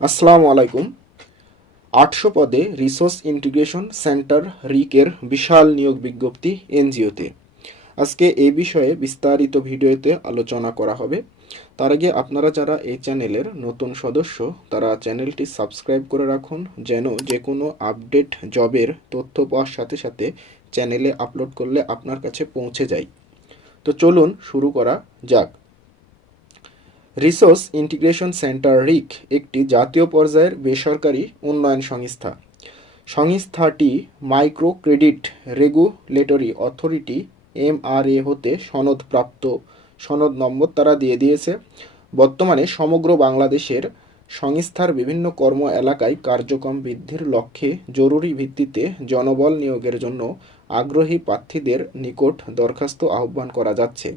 আসসালামু আলাইকুম। 800 পদে রিসোর্স ইন্টিগ্রেশন সেন্টার রিকের বিশাল নিয়োগ বিজ্ঞপ্তি এনজিওতে। আজকে এই বিষয়ে বিস্তারিত ভিডিওতে আলোচনা করা হবে। তার আগে আপনারা যারা এই চ্যানেলের নতুন সদস্য তারা চ্যানেলটি সাবস্ক্রাইব করে রাখুন, যেন যে কোনো আপডেট জবের তথ্য পাওয়ার সাথে সাথে চ্যানেলে আপলোড করলে আপনার কাছে পৌঁছে যায়। তো চলুন শুরু করা যাক। রিসোর্স ইন্টিগ্রেশন সেন্টার রিক একটি জাতীয় পর্যায়ের বেসরকারি উন্নয়ন সংস্থা। সংস্থাটি micro credit regulatory authority MRA হতে সনদপ্রাপ্ত। সনদ নম্বর তারা দিয়ে দিয়েছে। বর্তমানে সমগ্র বাংলাদেশের সংস্থার বিভিন্ন কর্ম এলাকায় কার্যক্রম বৃদ্ধির লক্ষ্যে জরুরি ভিত্তিতে জনবল নিয়োগের জন্য আগ্রহী প্রার্থীদের নিকট দরখাস্ত আহ্বান করা যাচ্ছে।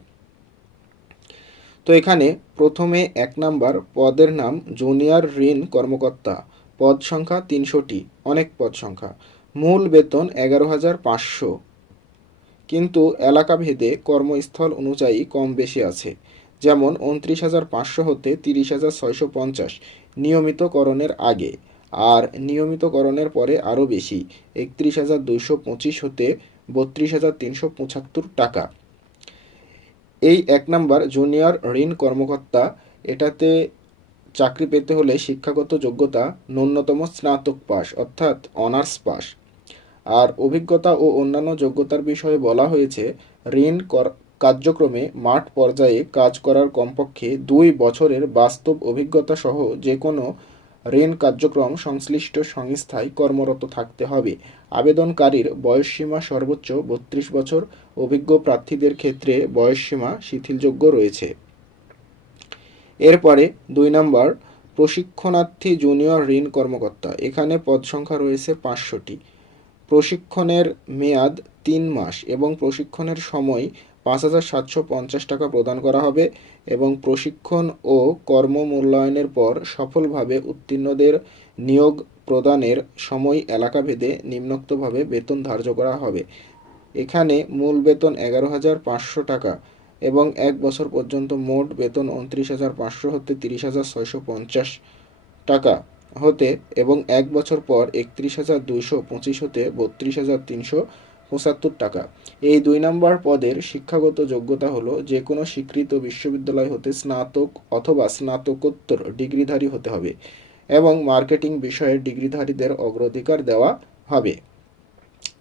তো এখানে প্রথমে 1 নাম্বার পদের নাম জুনিয়র ঋণ কর্মকর্তা, পদ সংখ্যা 300টি, অনেক পদ সংখ্যা। মূল বেতন 11,500, কিন্তু এলাকাভেদে কর্মস্থল অনুযায়ী কম বেশি আছে, যেমন 29,500 হতে 30,650 নিয়মিতকরণের আগে, আর নিয়মিতকরণের পরে আরও বেশি, 31,225 হতে 32,375 টাকা। এই 1 নাম্বার জুনিয়র ঋণ কর্মকর্তা, এটাতে চাকরি পেতে হলে শিক্ষাগত যোগ্যতা ন্যূনতম স্নাতক পাস অর্থাৎ অনার্স পাস। আর অভিজ্ঞতা ও অন্যান্য যোগ্যতার বিষয়ে বলা হয়েছে ঋণ কার্যক্রমে মাঠ পর্যায়ে কাজ করার কমপক্ষে 2 বছরের বাস্তব অভিজ্ঞতা সহ যে কোনো ঋণ কার্যক্রম সংশ্লিষ্ট সংস্থায় কর্মরত থাকতে হবে। আবেদনকারীর বয়সসীমা সর্বোচ্চ 32 বছর। অভিজ্ঞ প্রার্থীদের ক্ষেত্রে বয়সসীমা শিথিলযোগ্য রয়েছে। এরপরে 2 নম্বর প্রশিক্ষণার্থী জুনিয়র ঋণ কর্মকর্তা। এখানে পদ সংখ্যা রয়েছে 500টি। প্রশিক্ষণের মেয়াদ 3 মাস এবং প্রশিক্ষণের সময় 5,750 টাকা প্রদান করা হবে এবং প্রশিক্ষণ ও কর্ম মূল্যায়নের পর সফলভাবে উত্তীর্ণদের নিয়োগ প্রদানের সময় এলাকাভেদে নিম্নোক্তভাবে বেতন ধার্য করা হবে। এখানে মূল বেতন 11,500 টাকা এবং 1 বছর পর্যন্ত মোট বেতন 29,500 হতে 30,650 টাকা হতে এবং 1 বছর পর 31,225 হতে 32,375 টাকা। এই 2 নম্বর পদের শিক্ষাগত যোগ্যতা হলো যে কোনো স্বীকৃত বিশ্ববিদ্যালয় হতে স্নাতক অথবা স্নাতকোত্তর ডিগ্রিধারী হতে হবে এবং মার্কেটিং বিষয়ে ডিগ্রিধারীদের অগ্রাধিকার দেওয়া হবে।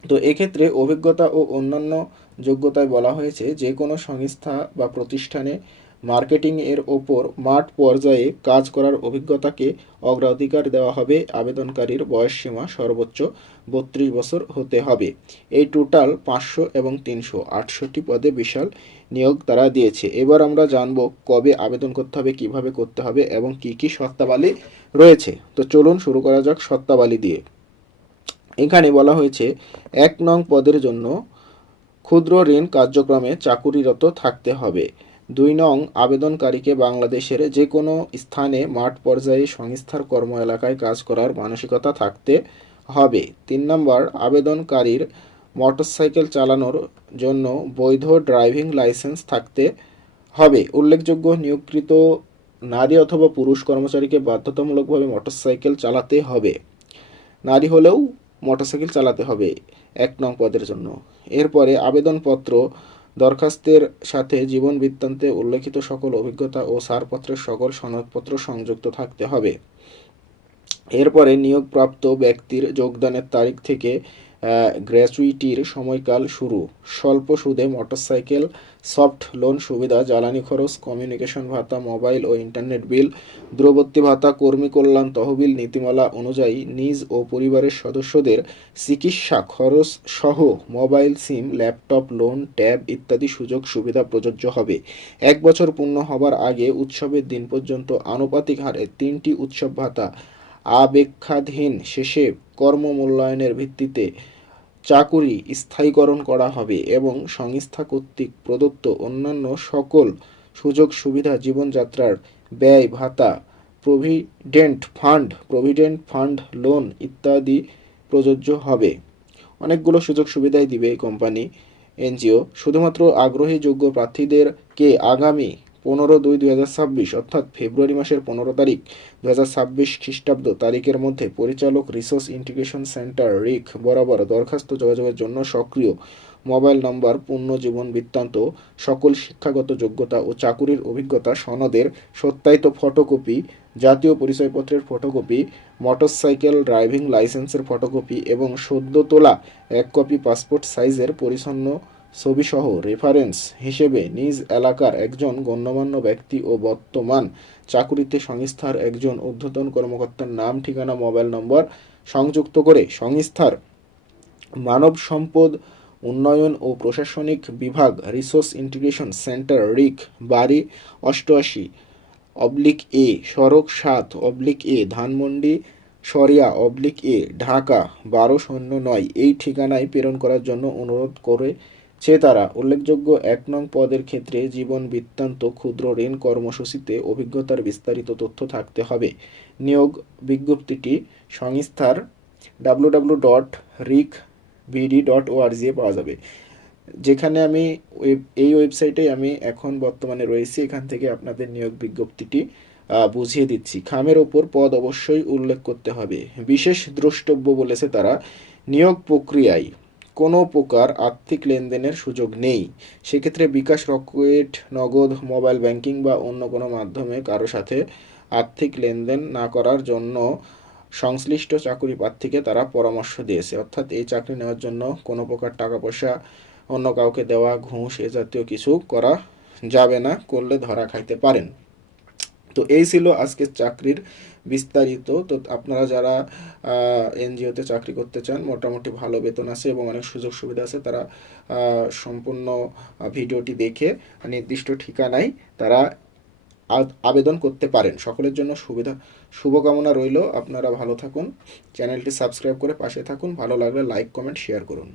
তো এক্ষেত্রে অভিজ্ঞতা ও অন্যান্য যোগ্যতায় বলা হয়েছে যে কোনো সংস্থা বা প্রতিষ্ঠানে মার্কেটিং এর ওপর মাঠ পর্যায়ে কাজ করার অভিজ্ঞতাকে অগ্রাধিকার দেওয়া হবে। আবেদনকারীর বয়সসীমা সর্বোচ্চ 32 বছর হতে হবে। এই টোটাল 500 এবং 368 পদে বিশাল নিয়োগ তারা দিয়েছে। এবার আমরা জানব কবে আবেদন করতে হবে, কিভাবে করতে হবে এবং কি কি শর্তাবলী রয়েছে। তো চলুন শুরু করা যাক শর্তাবলী দিয়ে। এখানে বলা হয়েছে 1 নং পদের জন্য ক্ষুদ্র ঋণ কার্যক্রমে চাকুরিরত থাকতে হবে। 2 নং আবেদনকারীকে বাংলাদেশের যে কোনো স্থানে মাঠ পর্যায়ে সংস্থার কর্ম এলাকায় কাজ করার মানসিকতা থাকতে হবে। 3 নম্বর আবেদনকারীর মোটরসাইকেল চালানোর জন্য বৈধ ড্রাইভিং লাইসেন্স থাকতে হবে। উল্লেখযোগ্য নিয়োগকৃত নারী অথবা পুরুষ কর্মচারীকে বাধ্যতামূলকভাবে মোটরসাইকেল চালাতে হবে। নারী হলেও মোটরসাইকেল চালাতে হবে 1 নং পদের জন্য। এরপরে আবেদনপত্র দরখাস্তের সাথে জীবন বৃত্তান্তে উল্লেখিত সকল অভিজ্ঞতা ও ছাড়পত্রের সকল সনদপত্র সংযুক্ত থাকতে হবে। এরপরে নিয়োগপ্রাপ্ত ব্যক্তির যোগদানের তারিখ থেকে গ্র্যাচুইটির সময়কাল শুরু। স্বল্প সুদে মোটরসাইকেল, সফট লোন সুবিধা, জ্বালানি খরচ, কমিউনিকেশন ভাতা, মোবাইল ও ইন্টারনেট বিল, দূরবর্তী ভাতা, কর্মী কল্যাণ তহবিল নীতিমালা অনুযায়ী নিজ ও পরিবারের সদস্যদের চিকিৎসা খরচ সহ মোবাইল সিম, ল্যাপটপ, লোন, ট্যাব ইত্যাদি সুযোগ সুবিধা প্রযোজ্য হবে। 1 বছর পূর্ণ হবার আগে উৎসবের দিন পর্যন্ত আনুপাতিক হারে 3টি উৎসব ভাতা আবেক্ষাধীন শেষে কর্ম মূল্যায়নের ভিত্তিতে চাকুরি স্থায়ীকরণ করা হবে এবং সংস্থা কর্তৃক প্রদত্ত অন্যান্য সকল সুযোগ সুবিধা, জীবনযাত্রার ব্যয় ভাতা, প্রভিডেন্ট ফান্ড লোন ইত্যাদি প্রযোজ্য হবে। অনেকগুলো সুযোগ সুবিধাই দিবে এই কোম্পানি এনজিও। শুধুমাত্র আগ্রহী যোগ্য প্রার্থীদেরকে আগামী 15/2/2026 অর্থাৎ ফেব্রুয়ারি মাসের 15 তারিখ 2026 খ্রিস্টাব্দ তারিখের মধ্যে পরিচালক রিসোর্স ইন্টিগ্রেশন সেন্টার রিক বরাবর দরখাস্ত যোগাযোগের জন্য সক্রিয় মোবাইল নম্বর, পূর্ণ জীবন বৃত্তান্ত, সকল শিক্ষাগত যোগ্যতা ও চাকুরির অভিজ্ঞতা সনদের সত্যায়িত ফটোকপি, জাতীয় পরিচয়পত্রের ফটোকপি, মোটরসাইকেল ড্রাইভিং লাইসেন্সের ফটোকপি এবং সদ্য তোলা 1 কপি পাসপোর্ট সাইজের পরিচ্ছন্ন ছবিসহ রেফারেন্স হিসেবে নিজ এলাকার একজন গণ্যমান্য ব্যক্তি ও বর্তমান চাকুরিতে সংস্থার একজন ঊর্ধ্বতন কর্মকর্তার নাম, ঠিকানা, মোবাইল নম্বর সংযুক্ত করে সংস্থার মানব সম্পদ উন্নয়ন ও প্রশাসনিক বিভাগ, রিসোর্স ইন্টিগ্রেশন সেন্টার রিক, বাড়ি 88/A, সড়ক 7/A, ধানমন্ডি সরিয়া/A, ঢাকা 1209 এই ঠিকানায় প্রেরণ করার জন্য অনুরোধ করেছে তারা। উল্লেখযোগ্য 1 নং পদের ক্ষেত্রে জীবন বৃত্তান্ত, ক্ষুদ্র ঋণ কর্মসূচিতে অভিজ্ঞতার বিস্তারিত তথ্য থাকতে হবে। নিয়োগ বিজ্ঞপ্তিটি সংস্থার www.ricbd.org এ পাওয়া যাবে। যেখানে আমি এই ওয়েবসাইটে আমি এখন বর্তমানে রয়েছি, এখান থেকে আপনাদের নিয়োগ বিজ্ঞপ্তিটি বুঝিয়ে দিচ্ছি। খামের ওপর পদ অবশ্যই উল্লেখ করতে হবে। বিশেষ দ্রষ্টব্য বলেছে তারা, নিয়োগ প্রক্রিয়ায় কোনো প্রকার আর্থিক লেনদেনের সুযোগ নেই। সেক্ষেত্রে বিকাশ, রকেট, নগদ, মোবাইল ব্যাংকিং বা অন্য কোনো মাধ্যমে কারো সাথে আর্থিক লেনদেন না করার জন্য সংশ্লিষ্ট চাকরি প্রার্থীকে তারা পরামর্শ দিয়েছে। অর্থাৎ এই চাকরি নেওয়ার জন্য কোনো প্রকার টাকা পয়সা অন্য কাউকে দেওয়া, ঘুষ এ জাতীয় কিছু করা যাবে না, করলে ধরা খাইতে পারেন। তো এই ছিল আজকের চাকরির বিস্তারিত। তো আপনারা যারা এনজিওতে চাকরি করতে চান, মোটামুটি ভালো বেতন আছে এবং অনেক সুযোগ সুবিধা আছে, তারা সম্পূর্ণ ভিডিওটি দেখে নির্দিষ্ট ঠিকানায় তারা আবেদন করতে পারেন। সকলের জন্য শুভকামনা রইল। আপনারা ভালো থাকুন, চ্যানেলটি সাবস্ক্রাইব করে পাশে থাকুন। ভালো লাগলে লাইক, কমেন্ট, শেয়ার করুন।